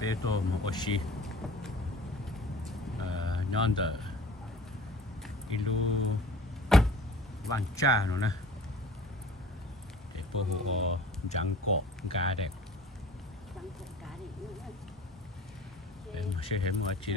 bé tô một oxy nhon tờ ilu vàng cha nó nè để bố hồ trắng cọ gà đẹp em sẽ hem mà chỉ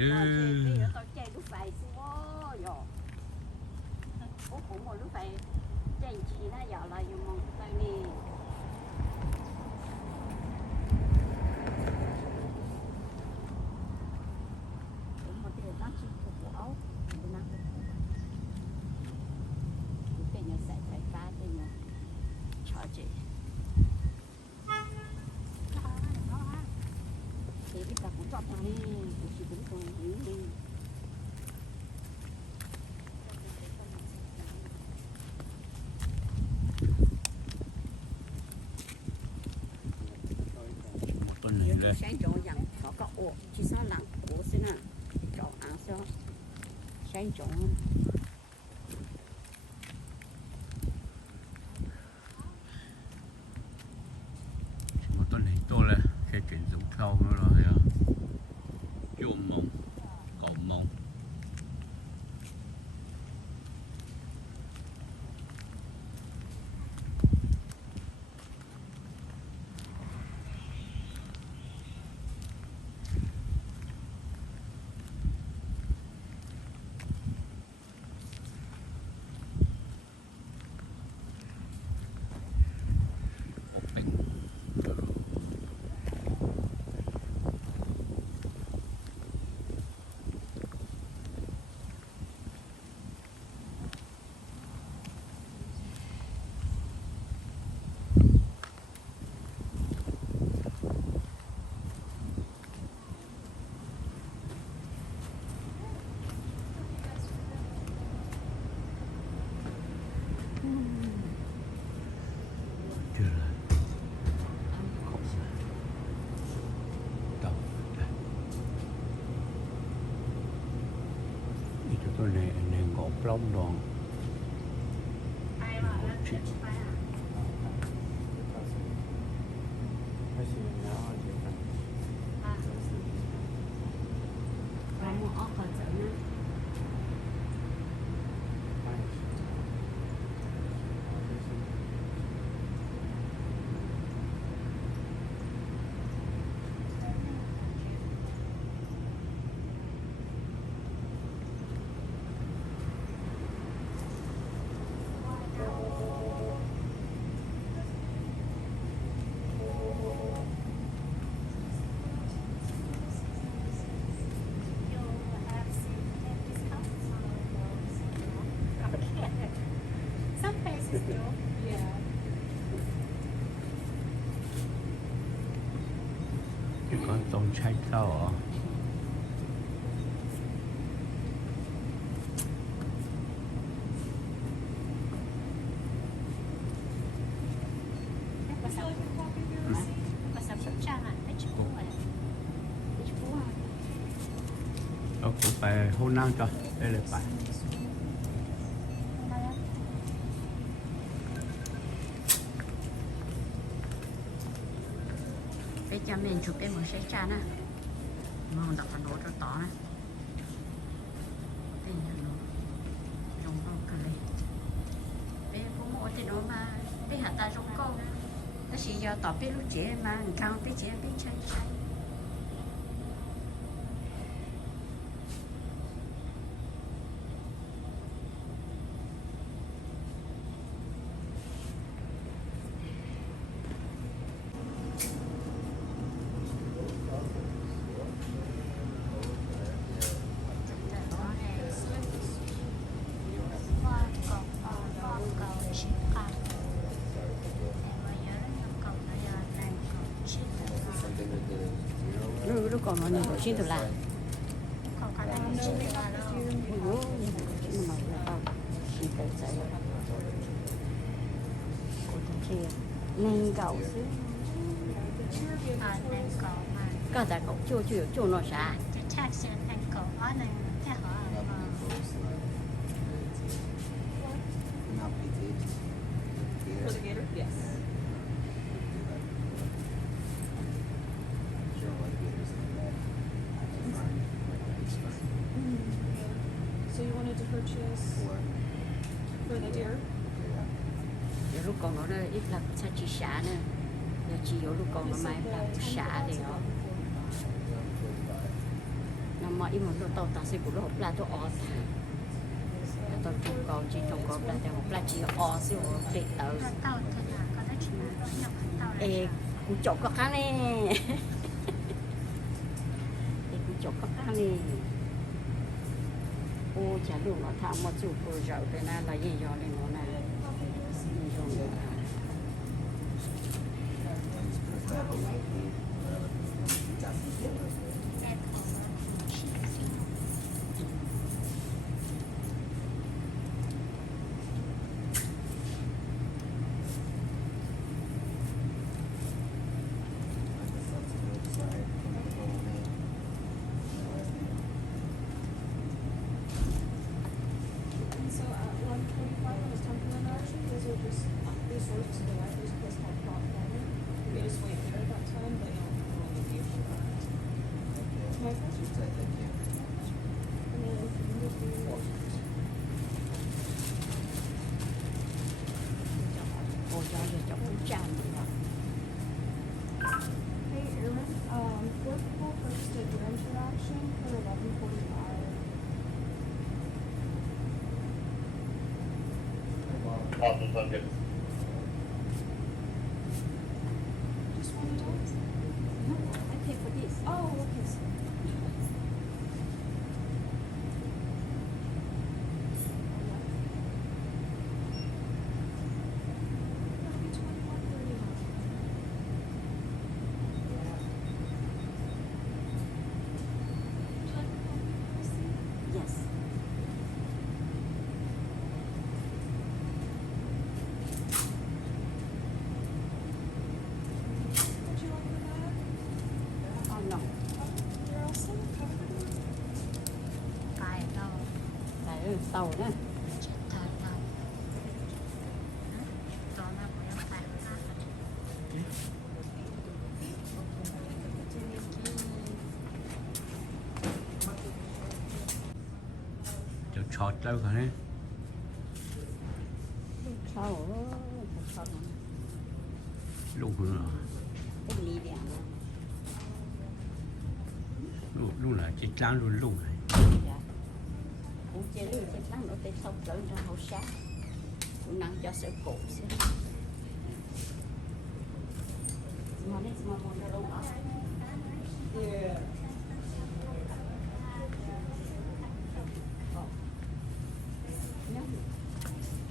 sáng trộn dặn có ổ chỉ sao lặng ổ xin à trộn ăn sao sáng trộn một tuần này tôi là sẽ chuyển dụng theo nó rồi chuông mông cậu mông tôi này ngọt lông đoàn chứ còn tôm cháy sao hả? Nó cũng phải hôn năng cho đây là phải cái cha mình chụp cái một xe cha nè mà đặt phần đồ cho tỏ nè đây là nó trồng rau cà lê bé cũng mua thì nó mà bé hạt ta trồng câu nó chỉ giờ tỏ bé lúc trẻ mà cao bé trẻ bé chơi chơi lúc còn nó nhiều chuyện từ là nên cậu có tại cậu chưa nó sao Yes. for the deer. Giờ lúc còn nó ít là sẽ chỉ xả nữa. Giờ chỉ có lúc còn nó mai là xả thì đó. Nó mà ít một lúc tàu ta sẽ cũng hộp là tôi ọt. Tôi trông cầu chỉ trông cầu là hộp là chỉ ọt xíu để tàu. Ê, cũng chọc có khá nè. Ê, cũng chọc có khá nè. Ô, chả đủ nó thả một chút rồi rượu thế này là gì rồi này nó này. And so at 1:45 when it's time for the interaction, these are just these rows to the right. There's a place called Prop Corner. We just wait there at that time, but you'll only be for that. My first was and then if you need to do Ôi trời ơi, chọc cũng chạm rồi. Hey Erin, we're full first to your interaction for 11:45. Just one good. Just one adult? No, I pay for this. Oh, okay. So. That'll be 21:31. Would you like a copy of the receipt? Yes. Would you like the bag? Oh no. You're all set. Covered. Cài đâu. Đấy, tàu đó. Cho chọt đâu cả đấy. Sao sao Lúc nữa. cái ly đèn Lúc là chết láng luôn lúc này. dạ cũng chơi luôn chơi lắm nó tới sâu tới ra hậu sát cũng nắng cho sợ cổ xíu mà nên mà muốn đâu đó Yeah.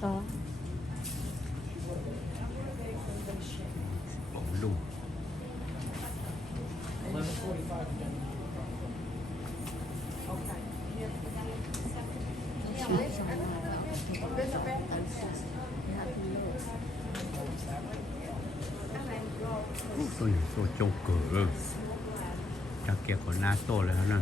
to Cổ luôn. Tôi nhìn tôi trông cửa. Chắc kia có NATO rồi hả nè.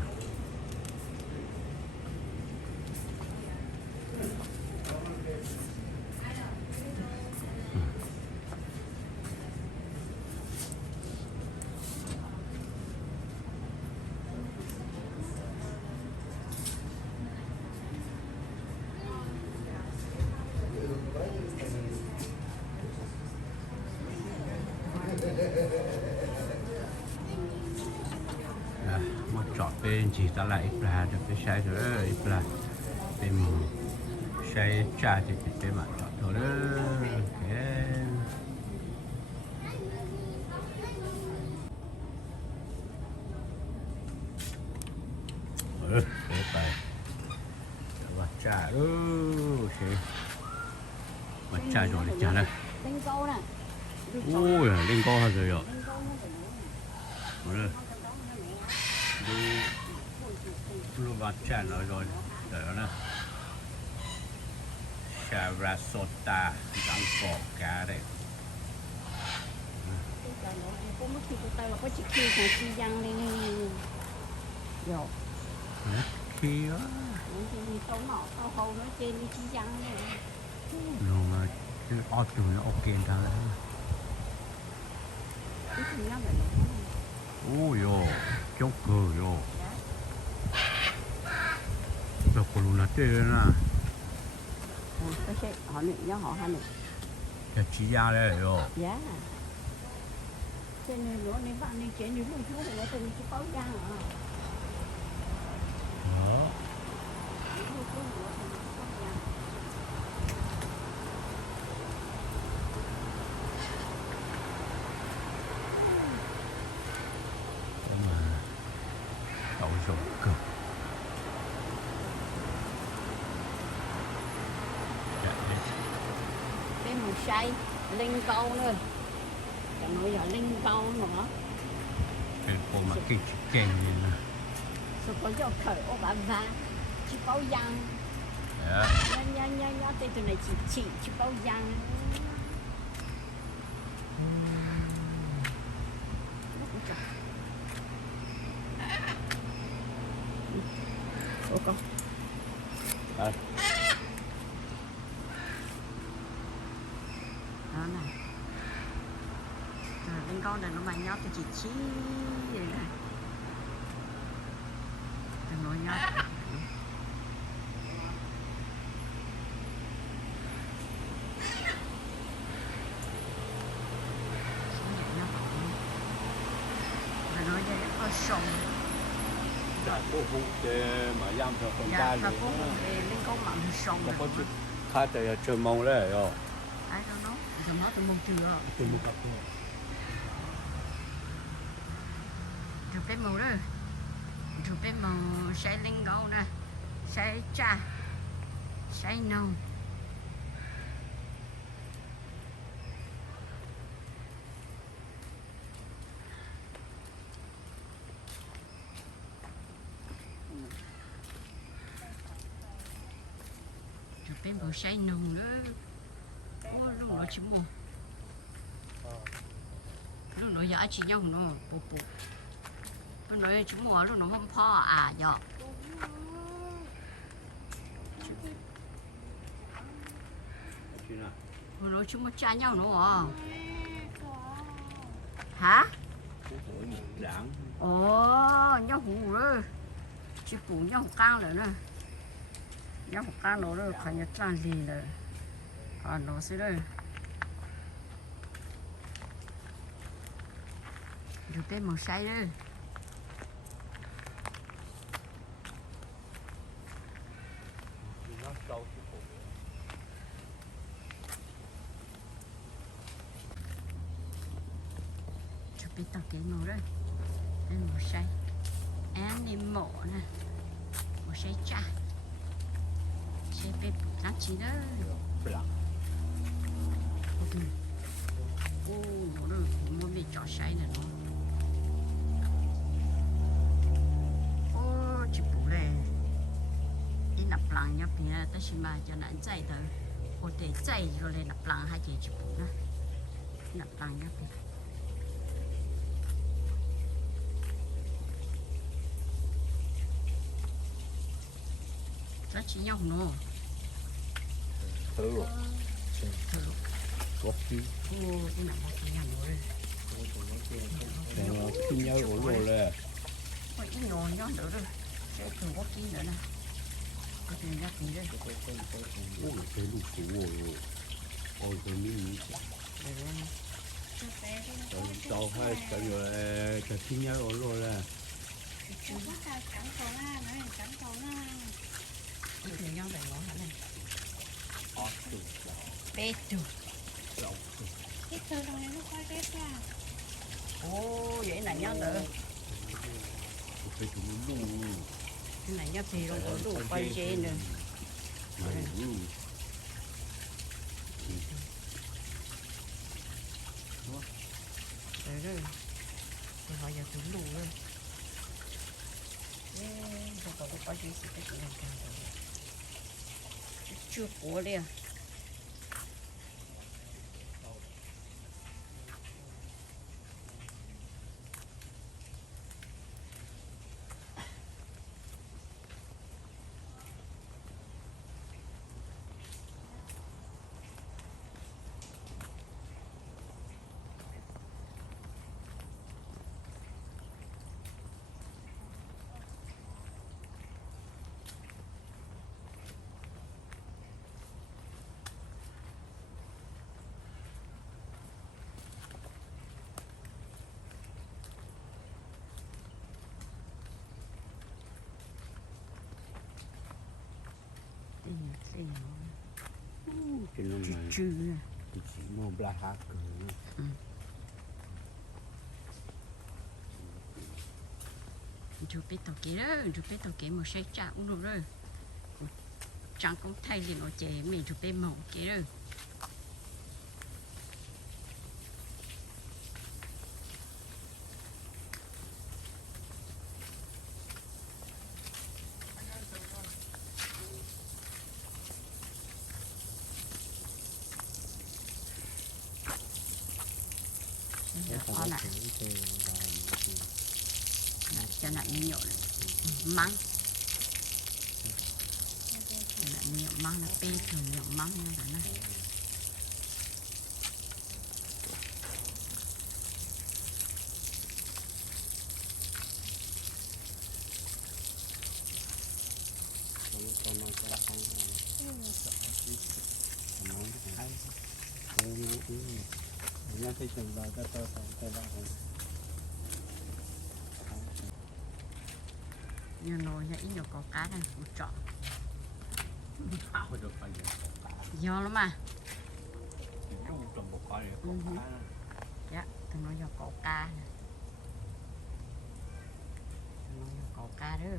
Một chọn bên chỉ ta lại ít là được cái sai rồi ít là bên mù sai cha thì bên mà chọn thôi đó cái bài và cha cái mà cha rồi để cha đây đánh câu nè ui lên co rồi rồi lu vào cha nói rồi để đó nè Sarasota đang cỏ cá đấy cô mất thì cô ta là có chỉ khi thằng chi văn đi rồi khi á thì tao nọ tao hầu nó trên đi chi văn này nó mà cái ót từ nó ok thằng đấy cái gì nó vậy ui yo chốc cờ yo được cô luôn là tê nè Ủa, cái xe họ này nhớ họ hai này. cái chỉ ra đấy rồi. Dạ. Cái này nó này bạn này chế nếu mà chú nó từ chú báo ra hả? Đó. Đậu dụng cực. Cái mù say linh câu nữa. Còn nói giờ linh câu nữa. Cái cô mà cái chèn gì nè. Rồi có cho khởi ô bà va. Chú báo giang. Dạ. Nhá tên tụi này chỉ chú báo giang. Ô con. Đây. Đó này. Rồi linh câu này nó mà nhót tôi chỉ vậy này. Đừng nói nhót. Nói cho nó sống. Dạ, cô phụ để mà giam cho con Dạ, trai và rồi. cô về lên câu mặn sống. Nó có chút khá để chơi mông đấy rồi. Ai đâu nó, giờ nó tụi mông chưa. Tôi muốn gặp tôi. Chụp cái màu đó. Chụp cái màu say lên câu nè. Say cha. Say nồng. Chụp cái màu say nồng nữa. Ôi, lúc đó chỉ mua. Lúc đó giờ chỉ nhau nó bố bố. Lúc đó chỉ mua lúc đó không phò à giờ. Lúc đó chỉ mua cha nhau nữa. Hả? Ồ, nhau hủ rồi. Chỉ phụ nhau căng rồi nè. Nhau căng nó rồi, phải nhớ trang gì rồi. Nó sẽ đây. Rồi bên màu xay đây. Rồi bên tao cái màu đây. Bên màu xay. Em đi mổ nè. Màu xay cha. Xay bên lá chi đó. Ô, nó được muốn bị chó say này nó. Ô, chỉ bù lệ. Đi nạp lăng nhá, bây giờ ta xin mà cho nạn chạy thôi. Ô, để chạy rồi lên nạp lăng hai chị chỉ bù đó. Nạp lăng nhá. Đó chỉ nhau nó. Thử rồi. Thử. Có khi. Ô, cái nào mà cái nhà nó đây. Khi nhớ ủi rồi là. Ôi, ít nhỏ nhỏ nữa rồi. Sẽ thử có ký nữa nè. Cái tiền ra tí đây. Ôi, cái lục củ rồi. Ôi, cái miếng Để đây nè. tao hay cái rồi cái khi nhớ ủi rồi là. Cái tiền nhau để nó hả này. Bê tù. Ô, vậy này nhau nữa. Cái chúng nó đủ. Cái này nhau thì không có đủ quay trên nữa. Đấy rồi. Thì họ giờ cũng đủ rồi. Không có quay trên sẽ cái này càng rồi. Chưa cố đi à. bê Chỉ nó chữ mà chữ chỉ mua bla há cử. chụp bê tàu kế đó chụp bê tàu kế một xe chạm cũng được rồi chẳng cũng thay liền ở chế mình chụp bê mỏng kế rồi Có lại cho lại nhiều măng lại nhiều măng là bê thường nhiều măng nha cả này nhá thấy chừng vào cái tơ sống cái vào nhiều nồi nha ít nhiều có cá này một trọ phao được phải được do lắm mà chung trong một cái dạ thằng nó do có cá nè thằng nó do có cá đó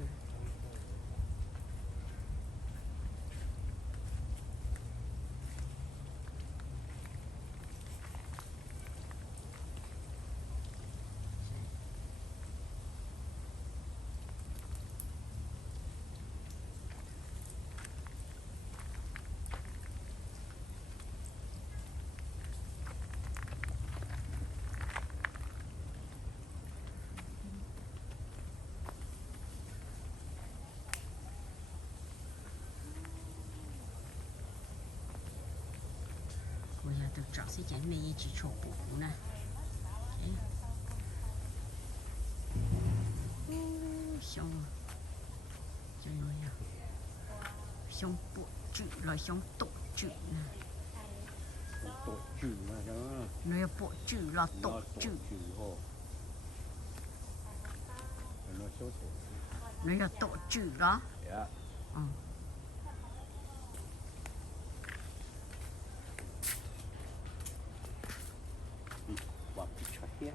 bây giờ tôi chọn sẽ chén mì chỉ chụp bụng nè xong cho nó nha xong bộ chữ là xong tổ chữ nè tổ chữ mà đó nó là bộ chữ là tổ chữ hồ nó số tổ nó là tổ chữ đó dạ và bị chót hết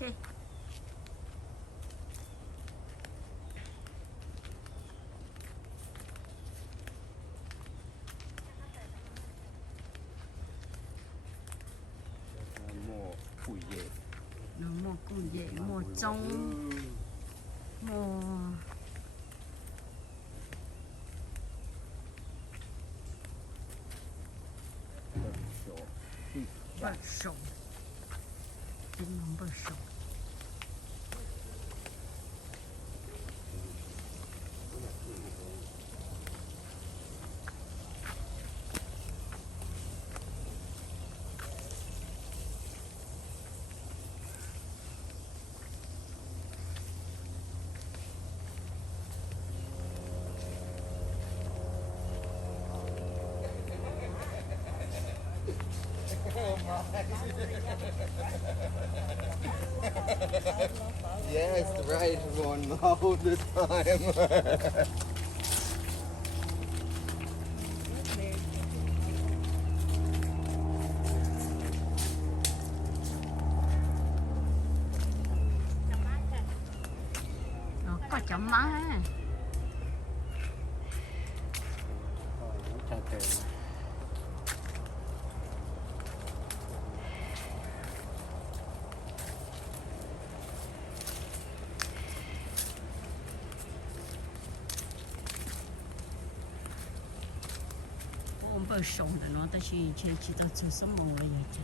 ok mua củi dễ nó mua cùng dễ mua trong mua bờ sông tên nó bờ sông Yes, the right one all the time. nó có chấm má á cha kề ôm bờ sông de nó ta chỉ tao chơi sông mồ này chứ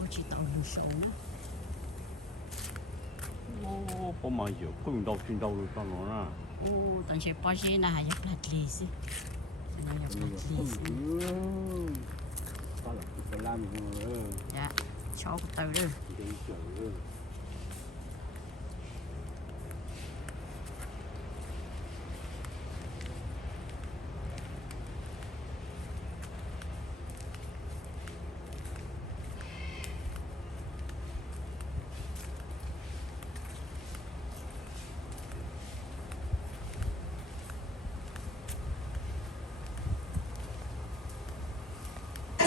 我chỉ tao bờ sông nữa ô có mà nhiều chuyển đầu được con nó nè ô tao chơi bao nhiêu là hay là lì xí nó hay là lì xí có là phải làm nữa dạ cho cái từ đó đi chợ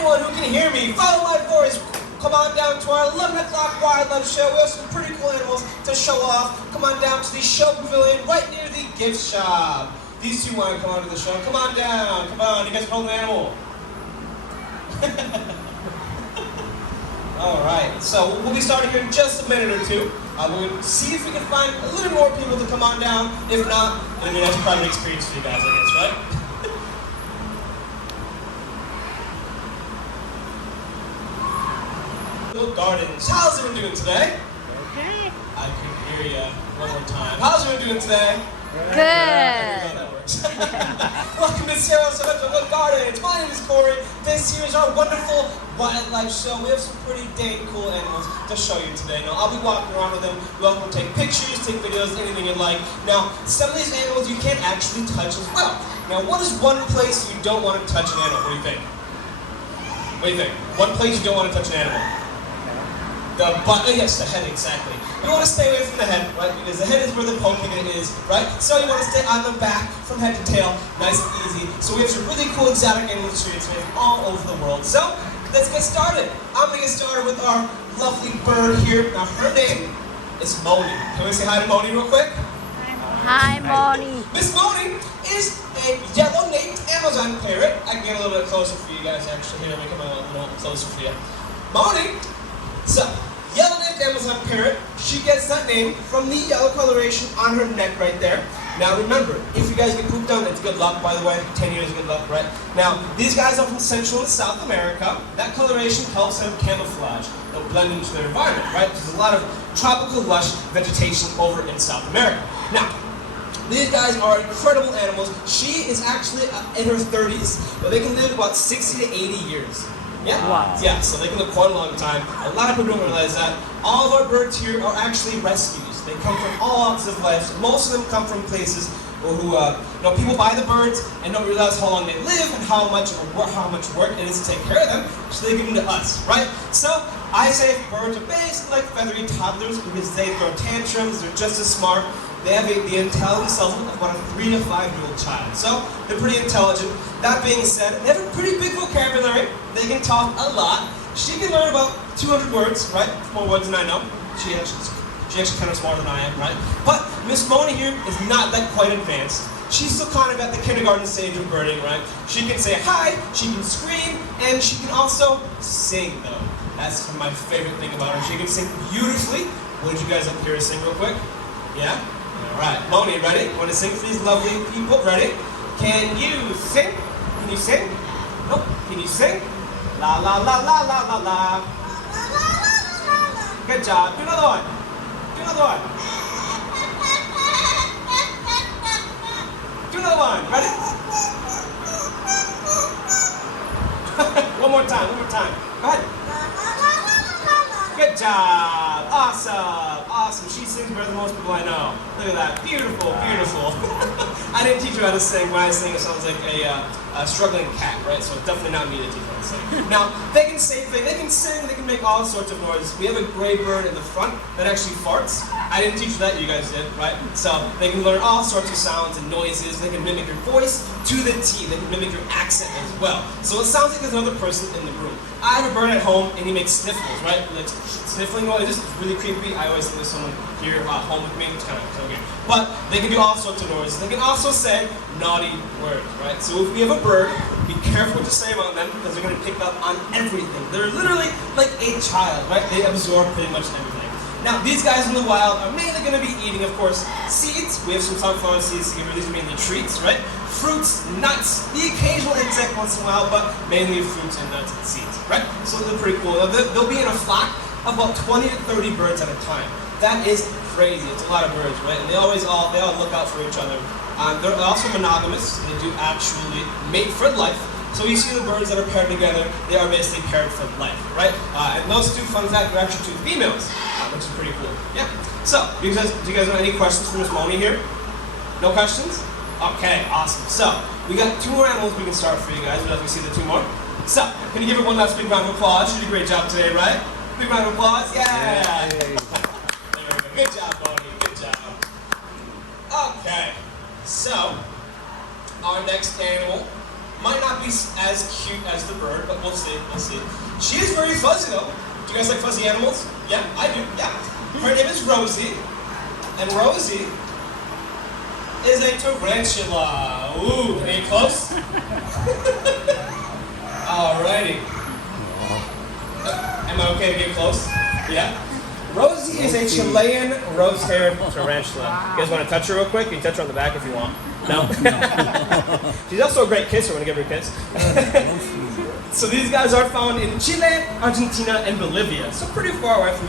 anyone who can hear me, follow my voice. Come on down to our 11 o'clock wildlife show. We have some pretty cool animals to show off. Come on down to the show pavilion right near the gift shop. These two want to come on to the show. Come on down. Come on. You guys can hold an animal. All right. So we'll be starting here in just a minute or two. We'll see if we can find a little more people to come on down. If not, it'll be a nice private experience for you guys, I guess, right? Gardens. How's everyone doing today? Good. I can hear you one more time. How's everyone doing today? Good. That works. Welcome to Sarasota Gardens. My name is Corey. This here is our wonderful wildlife show. We have some pretty dang cool animals to show you today. Now, I'll be walking around with them. You're welcome to take pictures, take videos, anything you like. Now, some of these animals you can't actually touch as well. Now, what is one place you don't want to touch an animal? What do you think? What do you think? One place you don't want to touch an animal? The butt, yes, the head, exactly. You want to stay away from the head, right? Because the head is where the poking is, right? So you want to stay on the back from head to tail, nice and easy. So we have some really cool exotic animals to show you today from all over the world. So let's get started. I'm going to get started with our lovely bird here. Now her name is Moni. Can we say hi to Moni real quick? Hi, Moni. Miss Moni is a yellow-naped Amazon parrot. I can get a little bit closer for you guys, actually. Here, let me come a little bit closer for you. Moni. So, yellow-naped Amazon parrot, she gets that name from the yellow coloration on her neck right there. Now remember, if you guys get pooped on, it's good luck, by the way. 10 years good luck, right? Now, these guys are from Central and South America. That coloration helps them camouflage. They'll blend into their environment, right? There's a lot of tropical lush vegetation over in South America. Now, these guys are incredible animals. She is actually in her 30s, but they can live about 60 to 80 years. Yeah? Wow. Yeah, so they can live quite a long time. A lot of people don't realize that. All of our birds here are actually rescues. They come from all walks of life. Most of them come from places who people buy the birds and don't realize how long they live and how much work it is to take care of them, so they give them to us, right? So I say birds are basically like feathery toddlers because they throw tantrums, they're just as smart. They have the intelligence level of about a 3 to 5-year-old child. So they're pretty intelligent. That being said, they have a pretty big vocabulary. They can talk a lot. She can learn about 200 words, right? More words than I know. She actually kind of smarter than I am, right? But Miss Moni here is not that quite advanced. She's still kind of at the kindergarten stage of birding, right? She can say hi, she can scream, and she can also sing, though. That's my favorite thing about her. She can sing beautifully. Would you guys up here to sing real quick? Yeah? All right, Moni, ready? Want to sing for these lovely people? Ready? Can you sing? Can you sing? Nope. Can you sing? La la la la la la la. Good job. Do another one. Do another one. Do another one. Ready? One more time. One more time. Go ahead. Good job. Awesome. Awesome. She sings better than most people I know. Look at that. Beautiful. Beautiful. I didn't teach her how to sing. When I sing, it sounds like a struggling cat, right? So definitely not me to teach her how to sing. Now, they can say things. They can sing. They can make all sorts of noises. We have a gray bird in the front that actually farts. I didn't teach you that. You guys did, right? So they can learn all sorts of sounds and noises. They can mimic your voice to the T. They can mimic your accent as well. So it sounds like there's another person in the room. I have a bird at home, and he makes sniffles, right? Like sniffling noises. It's really creepy. I always think there's someone here at home with me. It's kind of weird. But they can do all sorts of noises. They can also say naughty words, right? So if we have a bird, be careful what you say about them because they're going to pick up on everything. They're literally like a child, right? They absorb pretty much everything. Now, these guys in the wild are mainly going to be eating, of course, seeds. We have some sunflower seeds to give her. These are mainly treats, right? Fruits, nuts, the occasional insect once in a while, but mainly fruits and nuts and seeds, right? So they're pretty cool. Now, they'll be in a flock of about 20 to 30 birds at a time. That is crazy. It's a lot of birds, right? And they all look out for each other. They're also monogamous. They do actually mate for life. So you see the birds that are paired together, they are basically paired for life, right? And those two, fun fact, are actually two females, which is pretty cool. Yeah. So, do you guys have any questions for Miss Moni here? No questions? Okay, awesome. So, we got 2 more animals we can start for you guys. We'd like to see the 2 more. So, can you give her one last big round of applause? She did a great job today, right? Big round of applause. Yeah. Good job, Moni. Good job. Okay. So, our next animal Might not be as cute as the bird, but we'll see, we'll see. She is very fuzzy though. Do you guys like fuzzy animals? Yeah, I do, yeah. Her name is Rosie, and Rosie is a tarantula. Ooh, can I get close? Alrighty. Am I okay to get close? Yeah? Rosie is a Chilean rose-haired tarantula. You guys want to touch her real quick? You can touch her on the back if you want. No? She's also a great kisser. Want to give her a kiss? So these guys are found in Chile, Argentina, and Bolivia. So pretty far away from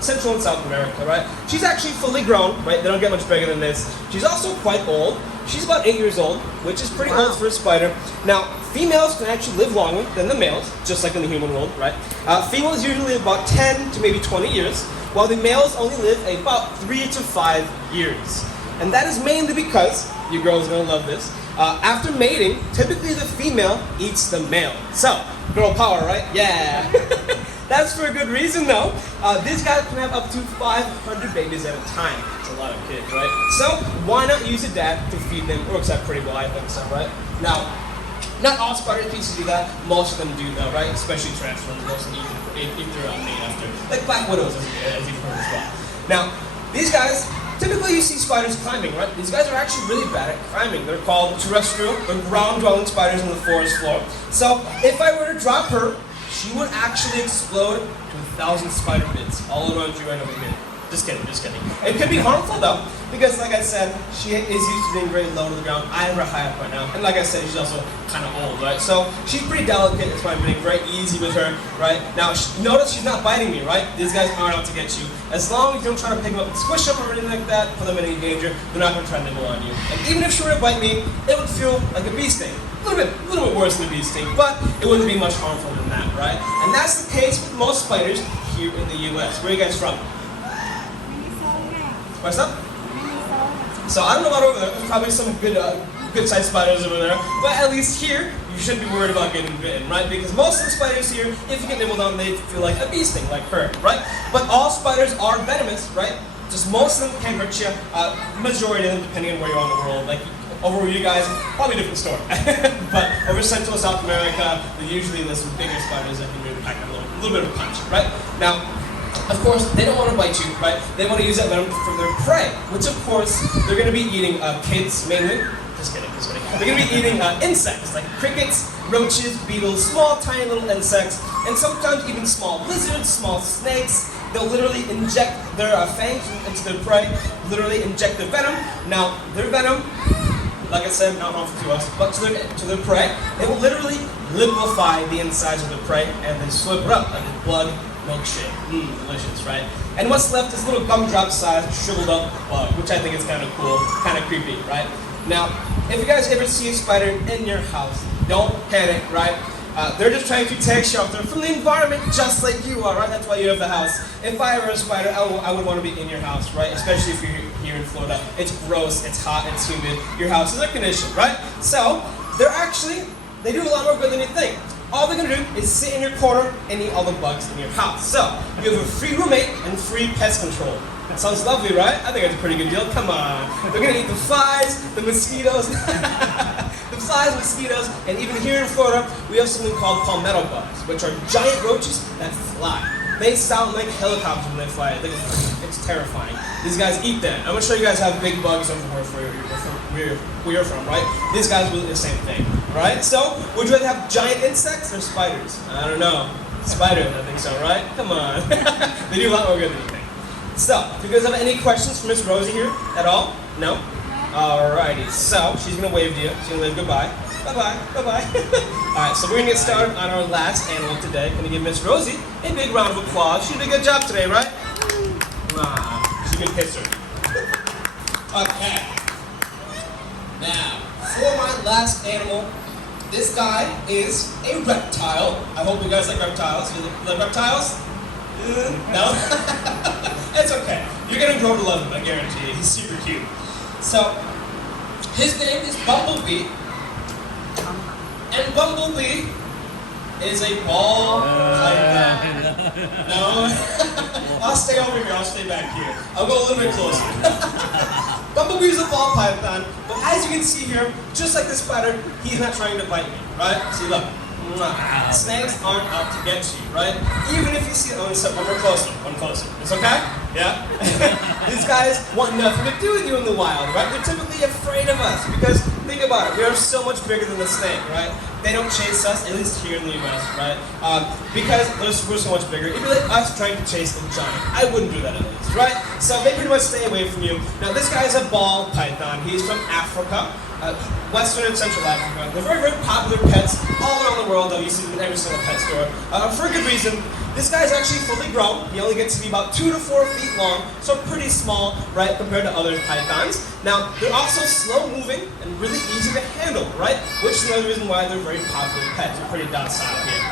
Central and South America, right? She's actually fully grown, right? They don't get much bigger than this. She's also quite old. She's about 8 years old, which is pretty old for a spider. Now, females can actually live longer than the males, just like in the human world, right? Females usually live about 10 to maybe 20 years, while the males only live about 3 to 5 years. And that is mainly because, you girls are gonna love this, after mating, typically the female eats the male. So, girl power, right? Yeah. That's for a good reason though. These guys can have up to 500 babies at a time. It's a lot of kids, right? So, why not use a dad to feed them? It works out pretty well, I think so, right? Now, not all spider species do that. Most of them do though, right? Especially tarantulas, most of them if they're named after. Like black widows, as you've heard as well. Now, these guys, typically you see spiders climbing, right? These guys are actually really bad at climbing. They're called terrestrial or ground-dwelling spiders on the forest floor. So if I were to drop her, she would actually explode to 1,000 spider bits all around you right over here. Just kidding, just kidding. It could be harmful though, because like I said, she is used to being very low to the ground. I have her high up right now. And like I said, she's also kind of old, right? So she's pretty delicate. That's why I'm being very easy with her, right? Now, notice she's not biting me, right? These guys aren't out to get you. As long as you don't try to pick them up and squish them or anything like that, put them in any danger, they're not going to try to nibble on you. And even if she were to bite me, it would feel like a bee sting. A little bit worse than a bee sting, but it wouldn't be much harmful than that, right? And that's the case with most spiders here in the U.S. Where are you guys from? What's up? So I don't know about over there. There's probably some good-sized spiders over there. But at least here, you shouldn't be worried about getting bitten, right? Because most of the spiders here, if you get nibbled on, they feel like a bee sting, like her, right? But all spiders are venomous, right? Just most of them can hurt you. Majority of them, depending on where you are in the world. Like over where you guys, probably a different story. But over Central and South America, they usually live some bigger spiders that can really pack a little bit of a punch, right? Now, of course, they don't want to bite you, right? They want to use that venom for their prey, which of course, they're going to be eating kids mainly. Just kidding, just kidding. They're going to be eating insects, like crickets, roaches, beetles, small tiny little insects, and sometimes even small lizards, small snakes. They'll literally inject their fangs into their prey, literally inject their venom. Now, their venom, like I said, not harmful to us, but to their prey, it will literally liquefy the insides of their prey and then slip it up like a blood milkshake. Delicious, right? And what's left is little gumdrop-sized, shriveled up bug, which I think is kind of cool, kind of creepy, right? Now, if you guys ever see a spider in your house, don't panic, right? They're just trying to take shelter from the environment just like you are, right? That's why you have the house. If I were a spider, I would want to be in your house, right? Especially if you're here in Florida. It's gross, it's hot, it's humid. Your house is air conditioned, right? So, they do a lot more good than you think. All they're going to do is sit in your corner and eat all the bugs in your house. So, you have a free roommate and free pest control. That sounds lovely, right? I think that's a pretty good deal. Come on. They're going to eat the flies, the mosquitoes, the flies, mosquitoes, and even here in Florida, we have something called palmetto bugs, which are giant roaches that fly. They sound like helicopters when they fly. It's terrifying. These guys eat them. I'm sure you guys have big bugs over where you're from, right? These guys will do the same thing, right? So, would you rather have giant insects or spiders? I don't know. Spiders, I think so, right? Come on. They do a lot more good than you think. So, do you guys have any questions for Miss Rosie here at all? No? Alrighty, so she's gonna wave to you. She's gonna wave goodbye. Bye-bye, bye-bye. Alright, so we're gonna get started on our last animal today. Gonna give Miss Rosie a big round of applause. She did a good job today, right? She's a good kisser. Okay. Now, for my last animal, this guy is a reptile. I hope you guys like reptiles. You like reptiles? No? It's okay. You're gonna grow to love him, I guarantee you. He's super cute. So, his name is Bumblebee. And Bumblebee is a ball python. No? I'll stay over here. I'll stay back here. I'll go a little bit closer. Bumblebee's a ball python, but as you can see here, just like the spider, he's not trying to bite me, right? See, look. Mwah. Snakes aren't out to get you, right? Even if you see, oh, except one closer. It's okay? Yeah? These guys want nothing to do with you in the wild, right? They're typically afraid of us because, think about it, we are so much bigger than the snake, right? They don't chase us, at least here in the US, right? Because we're so much bigger. It'd be like us trying to chase a giant. I wouldn't do that at least, right? So they pretty much stay away from you. Now this guy is a ball python. He's from Africa. Western and Central Africa. They're very, very popular pets all around the world, though. You see them in every single pet store. For a good reason. This guy's actually fully grown. He only gets to be about 2 to 4 feet long, so pretty small, right, compared to other pythons. Now, they're also slow moving and really easy to handle, right? Which is another reason why they're very popular pets. They're pretty docile here.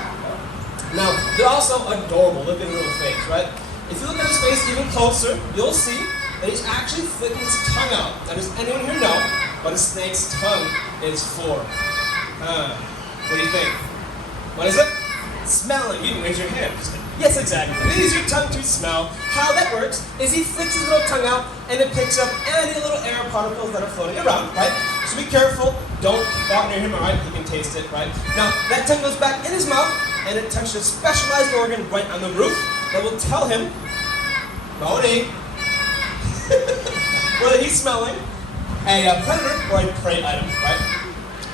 Now, they're also adorable. Look at his little face, right? If you look at his face even closer, you'll see that he's actually flicking his tongue out. Now, does anyone here know what a snake's tongue is for? What do you think? What is it? Smelling. You didn't raise your hand. Yes, exactly. Use your tongue to smell. How that works is he flicks his little tongue out and it picks up any little air particles that are floating around, right? So be careful. Don't go near him, alright? He can taste it, right? Now, that tongue goes back in his mouth and it touches a specialized organ right on the roof that will tell him, Bodhi, whether he's smelling a predator or a prey item, right?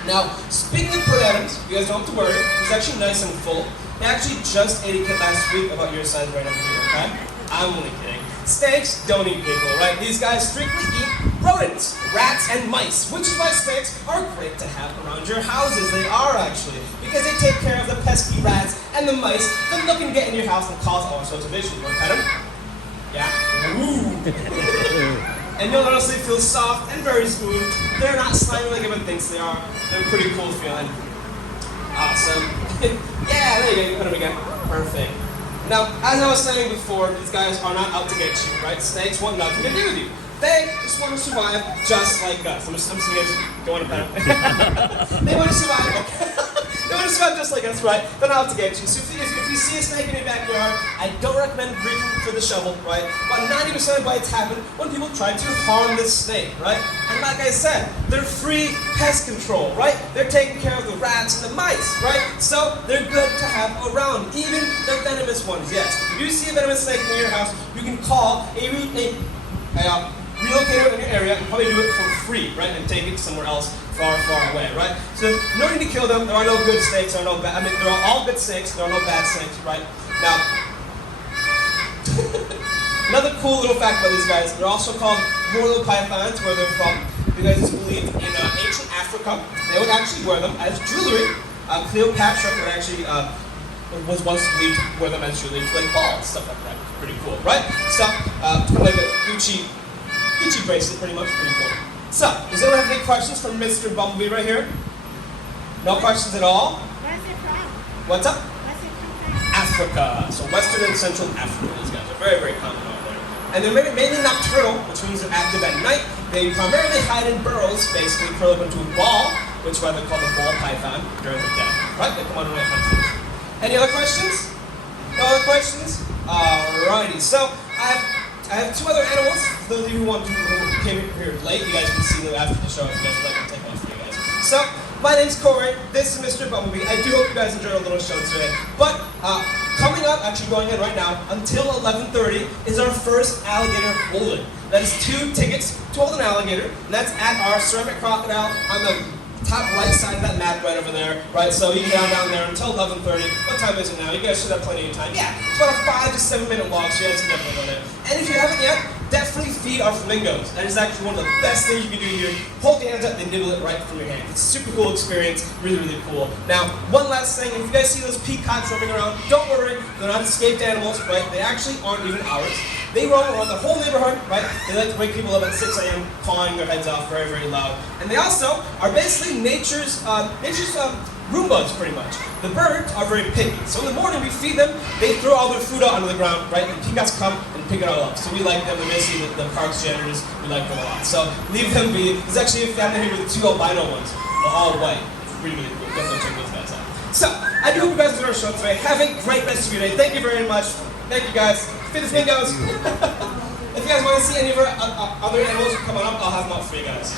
Now, speaking of prey items, you guys don't have to worry. He's actually nice and full. He actually just ate a kid last week about your size right over here, okay? I'm only kidding. Snakes don't eat people, right? These guys strictly eat rodents, rats, and mice, which is why snakes are great to have around your houses. They are actually, because they take care of the pesky rats and the mice that look and get in your house and cause all sorts of issues. You want to pet them? Yeah? Ooh. And you'll notice they feel soft and very smooth. They're not slimy like everyone thinks they are. They're pretty cool feeling. Awesome. Yeah, there you go. You put them again. Perfect. Now, as I was saying before, these guys are not out to get you, right? Snakes want nothing to do with you. They just want to survive just like us. I'm just you guys go on a pet them. They want to survive. Okay. They want to survive just like us, right? They're not out to get you. So if you see a snake in your backyard, I don't recommend reaching for the shovel, right? About 90% of bites happen when people try to harm this snake, right? And like I said, they're free pest control, right? They're taking care of the rats and the mice, right? So they're good to have around, even the venomous ones, yes. If you see a venomous snake near your house, you can call a relocator in your area and probably do it for free, right? And take it somewhere else far, far away, right? So no need to kill them. There are no good snakes. There are no bad. I mean, there are all good snakes. There are no bad snakes, right? Now, another cool little fact about these guys: they're also called royal pythons, where they're from. Because it's believed in ancient Africa, they would actually wear them as jewelry. Cleopatra would actually was once believed to wear them as jewelry, like balls, stuff like that. Pretty cool, right? So, kind of like a Gucci bracelet, pretty much. Pretty cool. So, does anyone have any questions from Mr. Bumblebee right here? No questions at all? Where's it from? What's up? Where's it from? Africa. So Western and Central Africa. These guys are very, very common over there. And they're mainly nocturnal, which means they're active at night. They primarily hide in burrows, basically curl up into a ball, which is why they're called a ball python during the day. Right? They come on right hunting. Any other questions? No other questions? Alrighty. So I have two other animals. For those of you who came here late, you guys can see them after the show if you guys would like to take off for you guys. So, my name's Corey. This is Mr. Bumblebee. I do hope you guys enjoyed our little show today. But coming up, actually going in right now, until 11:30 is our first alligator hold-in. That is 2 tickets to hold an alligator, and that's at our ceramic crocodile on the top right side of that map right over there, right? So you can get down there until 11:30. What time is it now? You guys should have plenty of time. Yeah, it's about a 5 to 7 minute walk, so you guys can definitely go there. And if you haven't yet, definitely feed our flamingos. That is actually one of the best things you can do here. Hold your hands up and nibble it right from your hand. It's a super cool experience, really, really cool. Now, one last thing, if you guys see those peacocks roaming around, don't worry, they're not escaped animals, right? They actually aren't even ours. They roam around the whole neighborhood, right? They like to wake people up at 6 a.m., pawing their heads off very, very loud. And they also are basically nature's Roombas, pretty much. The birds are very picky. So in the morning we feed them, they throw all their food out onto the ground, right? And peacocks come and pick it all up. So we like them. They're basically the park's janitors. We like them a lot. So leave them be. There's actually a family here with 2 albino ones. They're all white. It's really, really cool. Definitely check those guys out. So, I do hope you guys enjoyed our show today. Have a great rest of your day. Thank you very much. Thank you guys. Feed the flamingos. If you guys want to see any of our other animals, come on up. I'll have them up for you guys.